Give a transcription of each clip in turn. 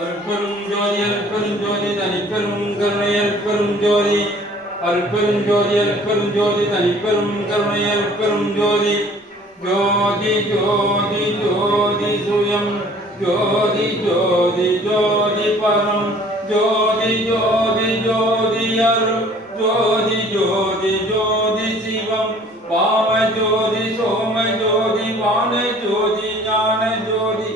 அருட்பெரும் ஜோதி அருட்பெரும் ஜோதி தனிப்பெரும் கருணை அருட்பெரும் ஜோதி அருட்பெரும் ஜோதி அருட்பெரும் ஜோதி தனிப்பெரும் கருணை அருட்பெரும் ஜோதி ஜோதி ஜோதி ஜோதி சுயம் ஜோதி ஜோதி ஜோதி பரம் ஜோதி ஜோதி ஜோதி அருள் ஜோதி ஜோதி ஜோதி சிவம் வாம ஜோதி சோம ஜோதி வான ஜோதி ஞான ஜோதி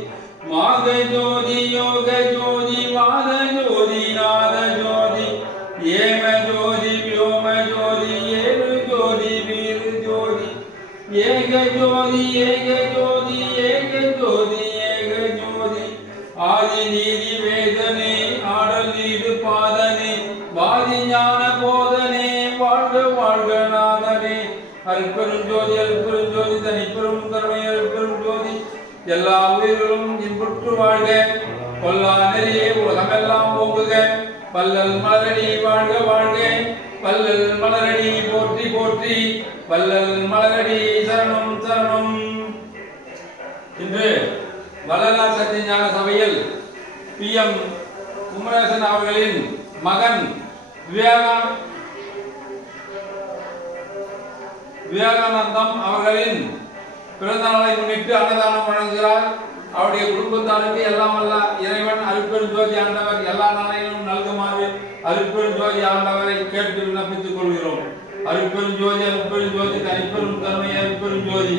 மாக ஜோதி யோக ஜோதி வாத ஜோதி நாத ஜோதி ஏம ஜோதி வியோம ஜோதி ஏழு ஜோதி வீரு ஜோதி ஏக ஜோதி ஏக ஜோதி ஏக ஜோதி ஏக ஜோதி ஆதி நீதி வேதனே ஆடல் நீடு பாதனே வாதி ஞான போதனே வாழ்க வாழ்க நாதனே அருட்பெரும் ஜோதி அருட்பெரும் ஜோதி தனிப்பெரும் கருணை அருட்பெரும் ஜோதி எல்லா உயிர்களும் இன்புற்று வாழ்க கொல்லா நெறியே உலகமெல்லாம் ஓங்குக பல்லல் மலரடி வாழ்க வாழ்க பல்லல் மலரடி போற்றி போற்றி பல்லல் மலரடி சரணம் சரணம். இன்று வள்ளலார் சத்தியஞான சபையில் PM குமரேசன் அவர்களின் மகன் விவேகானந்தம் அவர்களின் பிறந்த நாளை முன்னிட்டு அன்னதானம் வழங்குகிறார். அவருடைய குடும்பத்தாருக்கு எல்லாம் அல்ல இறைவன் அருட்பெரும் ஜோதி ஆண்டவர் எல்லா நலனையும் நல்குமாறு அருட்பெரும் ஜோதி ஆண்டவரை கேட்டு விண்ணப்பித்துக் கொள்கிறோம். அருட்பெரும் ஜோதி அருட்பெரும் ஜோதி தனிப்பெரும் கருணை அருட்பெரும் ஜோதி.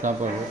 சாப்பாடு